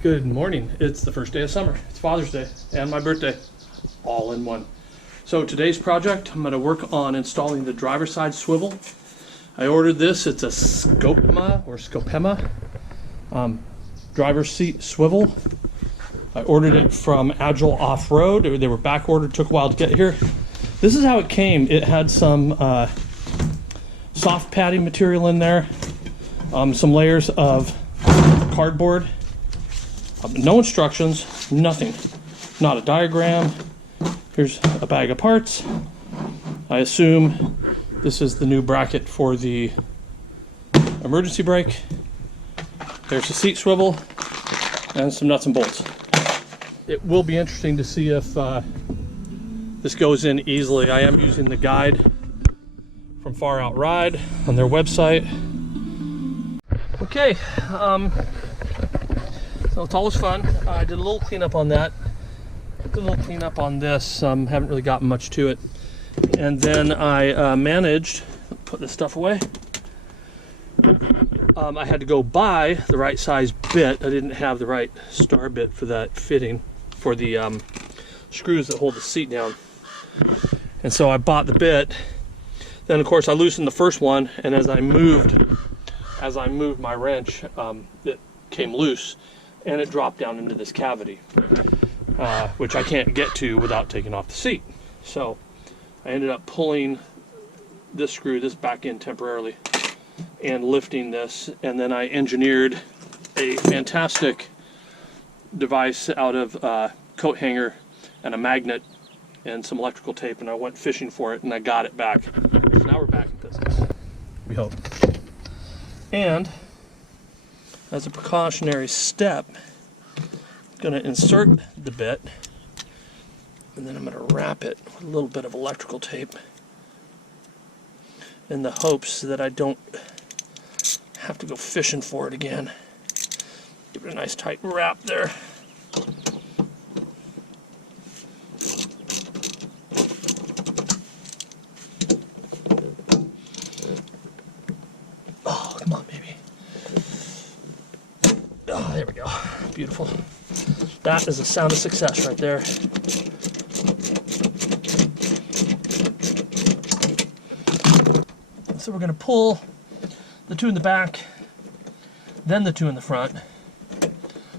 Good morning. It's the first day of summer. It's Father's Day and my birthday, all in one. So today's project, I'm going to work on installing the driver's side swivel. I ordered this. It's a Scopema driver's seat swivel. I ordered it from Agile Off-Road. They were back ordered. Took a while to get here. This is how it came. It had some soft padding material in there, some layers of cardboard. No instructions, nothing. Not a diagram. Here's a bag of parts. I assume this is the new bracket for the emergency brake. There's a seat swivel and some nuts and bolts. It will be interesting to see if this goes in easily. I am using the guide from Far Out Ride on their website. Okay, so it's always fun. I did a little cleanup on that. Did a little cleanup on this. Haven't really gotten much to it. And then I managed, put this stuff away. I had to go buy the right size bit. I didn't have the right star bit for that fitting for the screws that hold the seat down. And so I bought the bit. Then of course I loosened the first one, and as I moved my wrench, it came loose and it dropped down into this cavity, which I can't get to without taking off the seat. So I ended up pulling this screw, this back in temporarily, and lifting this, and then I engineered a fantastic device out of a coat hanger and a magnet and some electrical tape, and I went fishing for it and I got it back. So now we're back in business, we hope. And as a precautionary step, I'm going to insert the bit, and then I'm going to wrap it with a little bit of electrical tape in the hopes that I don't have to go fishing for it again. Give it a nice tight wrap there. Oh, come on, baby. Oh, there we go. Beautiful. That is a sound of success right there. So we're going to pull the two in the back, then the two in the front.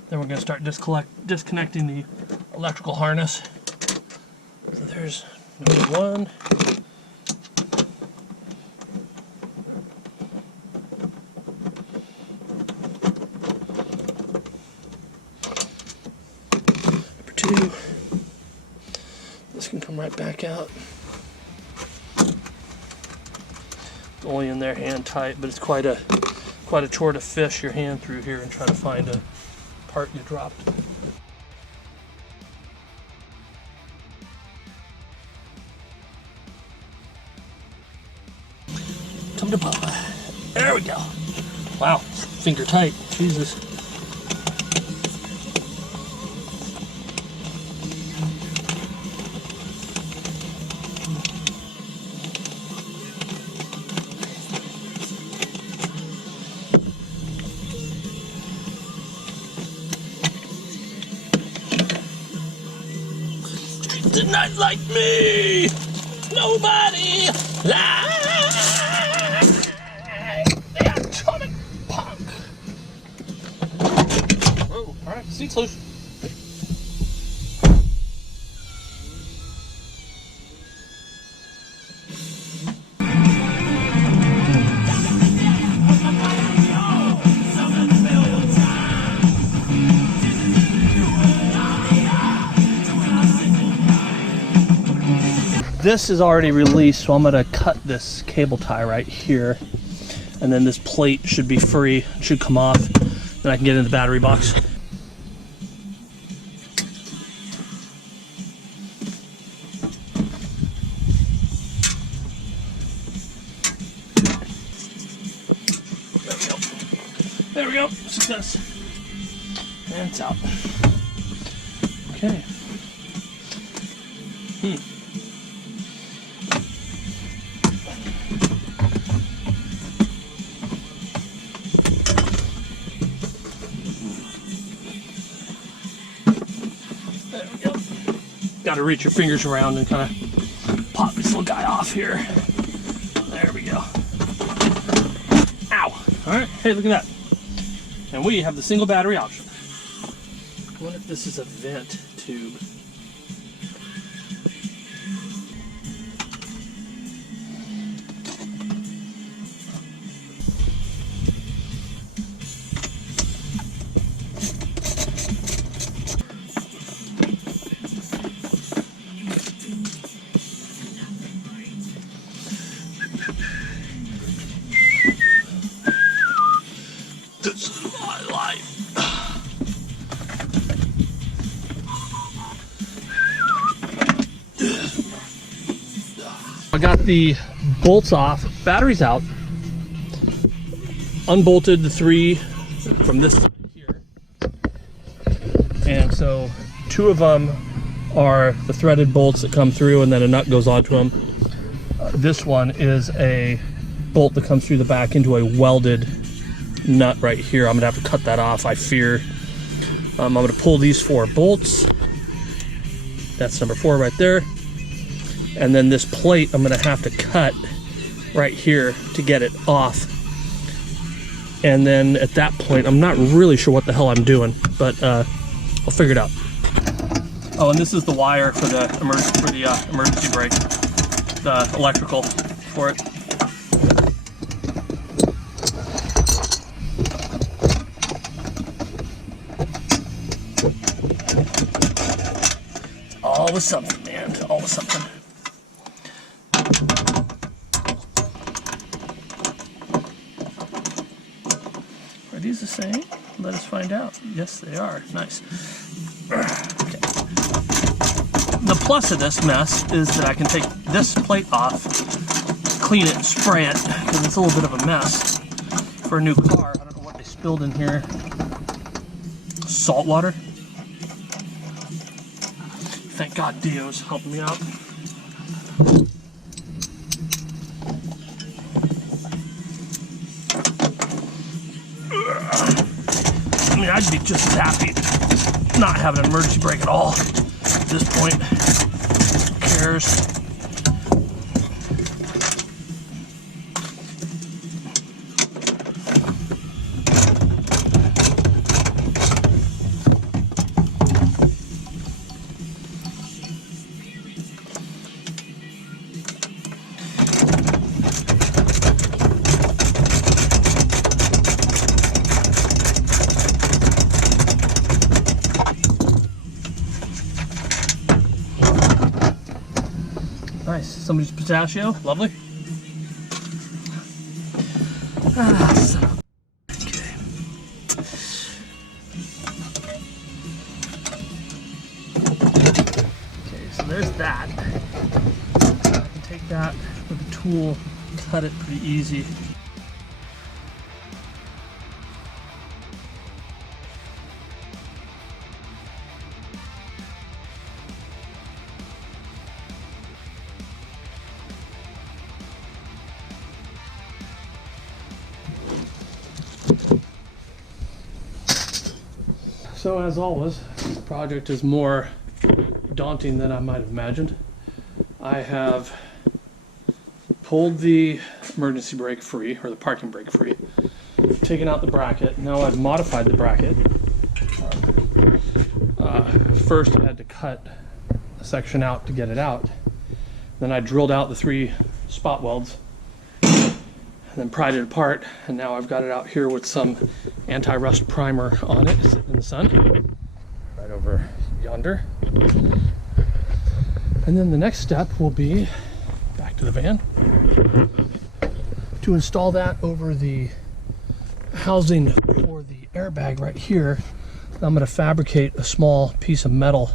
Then we're going to start disconnecting the electrical harness. So there's number one. Number two. This can come right back out. It's only in there hand tight, but it's quite a chore to fish your hand through here and try to find a part you dropped. Come to Papa. There we go. Wow, finger tight. Jesus. Did not like me. Nobody likes the atomic punk. Whoa! All right, seat's loose. This is already released, so I'm going to cut this cable tie right here, and then this plate should be free, should come off, then I can get in the battery box. There we go, success. And it's out. Okay. got to reach your fingers around and kind of pop this little guy off here. There we go. Ow! Alright, hey, look at that. And we have the single battery option. I wonder if this is a vent tube. This is my life. I got the bolts off, batteries out, unbolted the 3 from this side here, and so 2 of them are the threaded bolts that come through and then a nut goes onto them. This one is a bolt that comes through the back into a welded nut right here. I'm gonna have to cut that off, I fear. I'm gonna pull these 4 bolts. That's number 4 right there. And then this plate I'm gonna have to cut right here to get it off. And then at that point, I'm not really sure what the hell I'm doing, but I'll figure it out. Oh, and this is the wire for the emergency brake, the electrical for it. Always something, man. Always something. Are these the same? Let us find out. Yes, they are. Nice. Okay. The plus of this mess is that I can take this plate off, clean it, and spray it, because it's a little bit of a mess for a new car. I don't know what they spilled in here. Salt water. Thank God Dio's helping me out. I mean, I'd be just as happy not having an emergency brake at all at this point. Who cares? Nice. Somebody's pistachio. Lovely. Ah, son of a... Okay. Okay, so there's that. I can take that with a tool, cut it pretty easy. So as always, this project is more daunting than I might have imagined. I have pulled the emergency brake free, or the parking brake free, taken out the bracket. Now I've modified the bracket. First I had to cut a section out to get it out. Then I drilled out the 3 spot welds, and then pried it apart, and now I've got it out here with some anti-rust primer on it, sitting in the sun, right over yonder. And then the next step will be back to the van to install that over the housing for the airbag right here. I'm going to fabricate a small piece of metal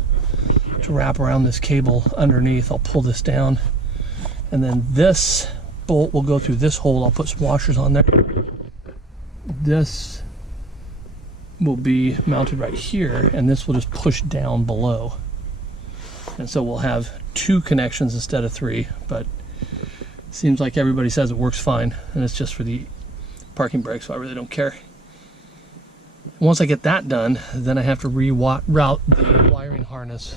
to wrap around this cable underneath. I'll pull this down, and then this bolt will go through this hole. I'll put some washers on there. This will be mounted right here, and this will just push down below. And so we'll have 2 connections instead of 3, but it seems like everybody says it works fine, and it's just for the parking brake, so I really don't care. Once I get that done, then I have to reroute the wiring harness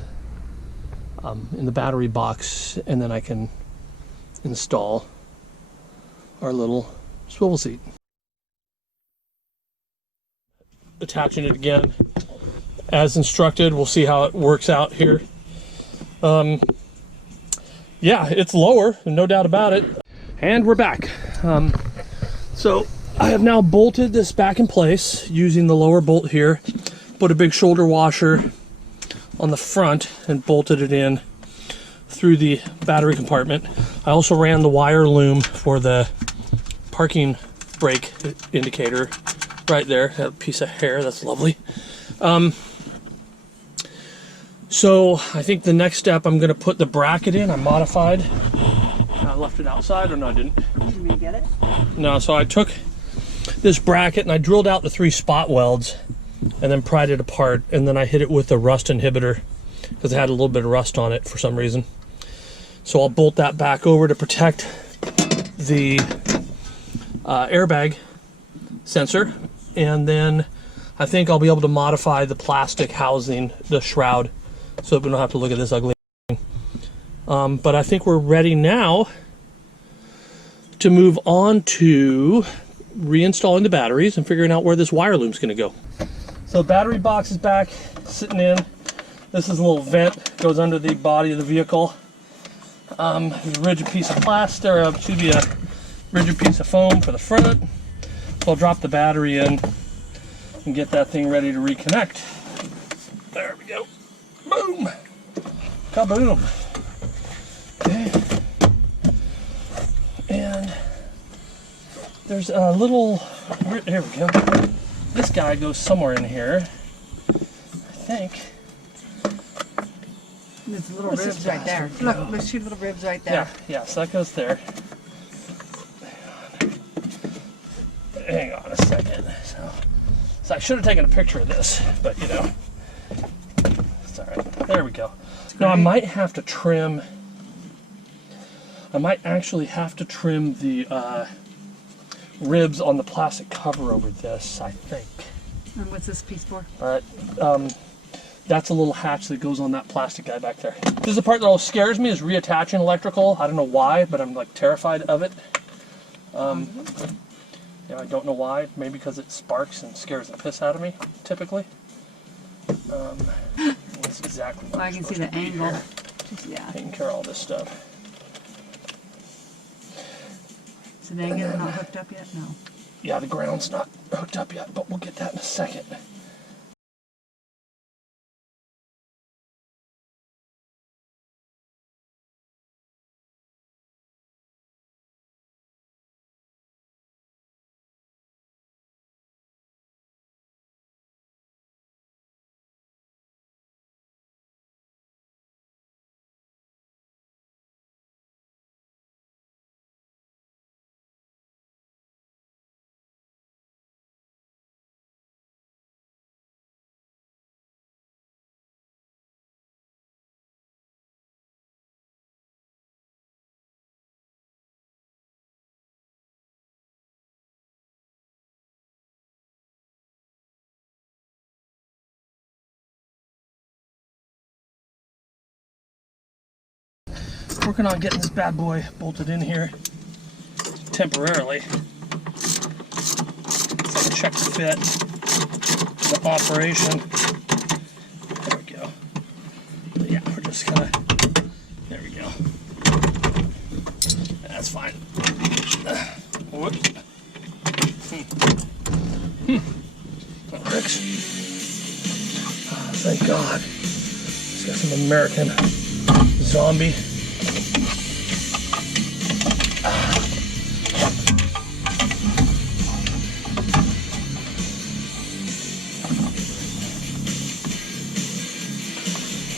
in the battery box, and then I can install our little swivel seat. Attaching it again as instructed. We'll see how it works out here. Yeah, it's lower, no doubt about it. And we're back. So I have now bolted this back in place using the lower bolt here. Put a big shoulder washer on the front and bolted it in through the battery compartment. I also ran the wire loom for the parking brake indicator right there. A piece of hair, that's lovely. So I think the next step, I'm going to put the bracket in. I modified. I left it outside, or no, I didn't. Did you want me to get it? No, so I took this bracket and I drilled out the 3 spot welds and then pried it apart, and then I hit it with a rust inhibitor because it had a little bit of rust on it for some reason. So I'll bolt that back over to protect the airbag sensor, and then I think I'll be able to modify the plastic housing, the shroud, so we don't have to look at this ugly thing. But I think we're ready now to move on to reinstalling the batteries and figuring out where this wire loom's going to go. So the battery box is back, sitting in. This is a little vent, goes under the body of the vehicle. There's a rigid piece of plastic, or should be a rigid piece of foam for the front. So I'll drop the battery in and get that thing ready to reconnect. There we go. Boom! Kaboom! Okay. And there's a little, here we go. This guy goes somewhere in here, I think. There's little ribs right there. Look, there's 2 little ribs right there. Yeah, so that goes there. Hang on a second. So I should have taken a picture of this, but you know, it's all right. There we go. Now I might have to trim. I might actually have to trim the ribs on the plastic cover over this, I think. And what's this piece for? But that's a little hatch that goes on that plastic guy back there. This is the part that always scares me, is reattaching electrical. I don't know why, but I'm like terrified of it. Yeah, I don't know why. Maybe because it sparks and scares the piss out of me, typically. That's exactly what I can see the angle. Yeah. Taking care of all this stuff. So they get it not hooked up yet? No. Yeah, the ground's not hooked up yet, but we'll get that in a second. Working on getting this bad boy bolted in here temporarily, so I can check the fit, the operation. There we go. But yeah, we're just gonna, there we go. That's fine. Whoops. That works. Oh, thank God. It's got some American zombie.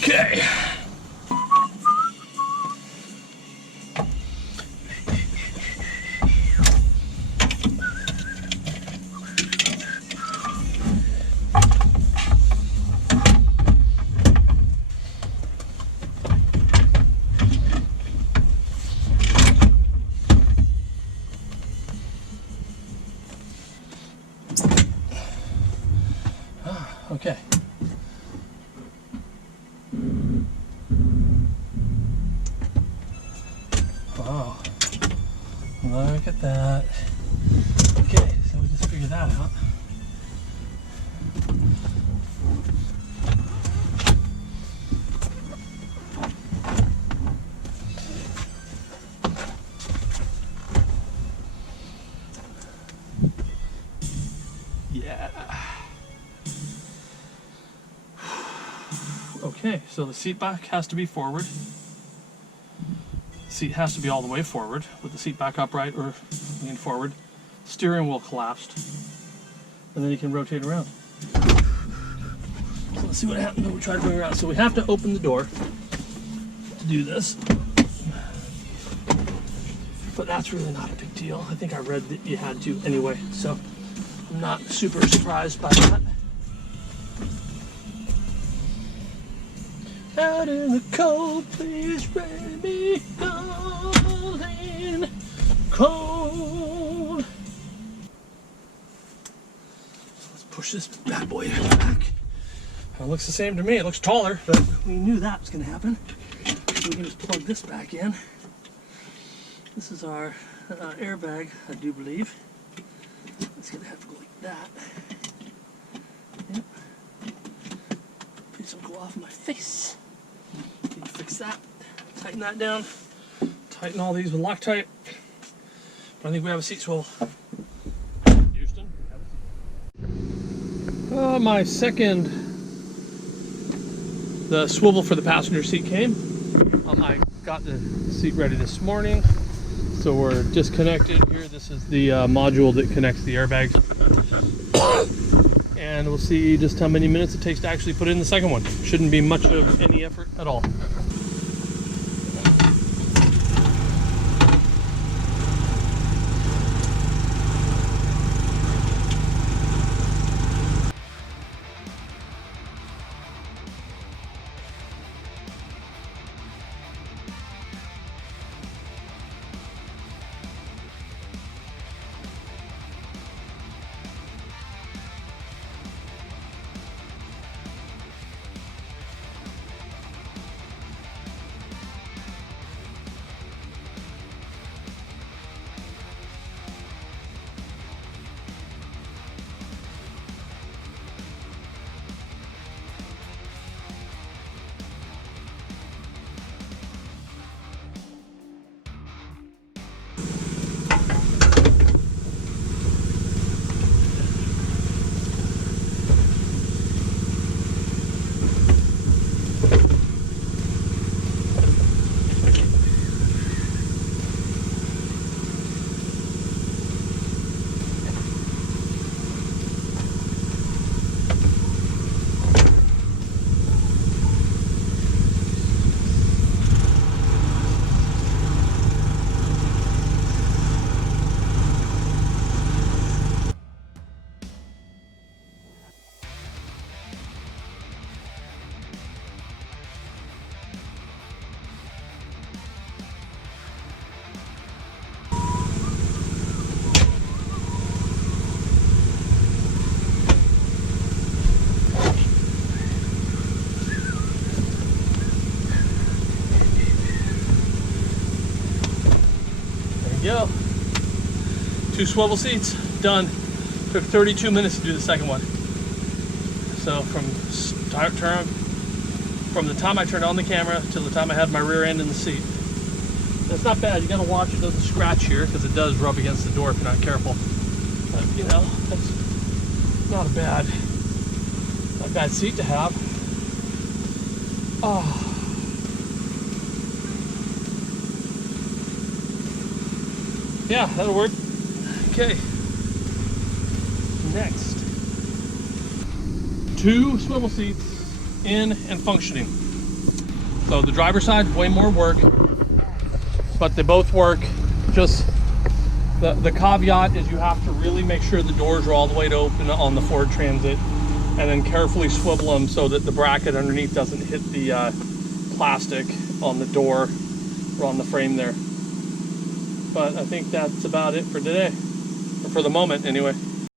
Okay. Okay. at that. Okay, so we just figured that out. Yeah. Okay, so the seat back has to be forward. The seat has to be all the way forward with the seat back upright or lean forward. Steering wheel collapsed. And then you can rotate around. So let's see what happens when we try to bring it around. So we have to open the door to do this. But that's really not a big deal. I think I read that you had to anyway, so I'm not super surprised by that. Out in the cold, please bring me darling, cold. Let's push this bad boy back. It looks the same to me. It looks taller, but we knew that was going to happen. So we can just plug this back in. This is our airbag, I do believe. It's going to have to go like that. Yep. Please don't go off my face. Need to fix that. Tighten that down. Tighten all these with Loctite. I think we have a seat swivel. Houston. My second, the swivel for the passenger seat came. I got the seat ready this morning. So we're disconnected here. This is the module that connects the airbags. And we'll see just how many minutes it takes to actually put in the second one. Shouldn't be much of any effort at all. Go. 2 swivel seats, done. Took 32 minutes to do the second one. So from the time I turned on the camera till the time I had my rear end in the seat. That's not bad. You gotta watch it doesn't scratch here because it does rub against the door if you're not careful. But you know, that's not a bad seat to have. Oh. Yeah, that'll work. Okay. Next. 2 swivel seats in and functioning. So the driver's side, way more work, but they both work. Just the caveat is you have to really make sure the doors are all the way to open on the Ford Transit, and then carefully swivel them so that the bracket underneath doesn't hit the plastic on the door or on the frame there. But I think that's about it for today, or for the moment anyway.